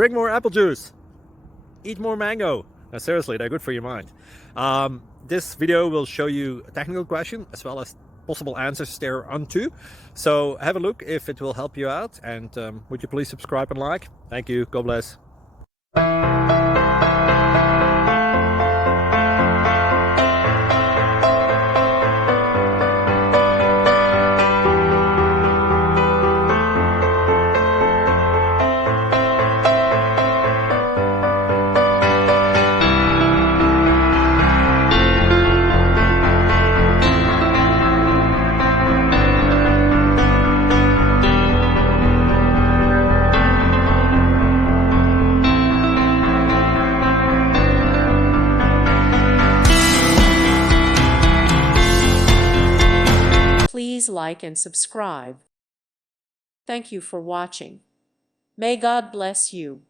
drink more apple juice, eat more mango. Now, seriously, they're good for your mind. This video will show you a technical question as well as possible answers thereunto. So have a look if it will help you out, and would you please subscribe and like? Thank you. God bless. Please like and subscribe. Thank you for watching. May God bless you.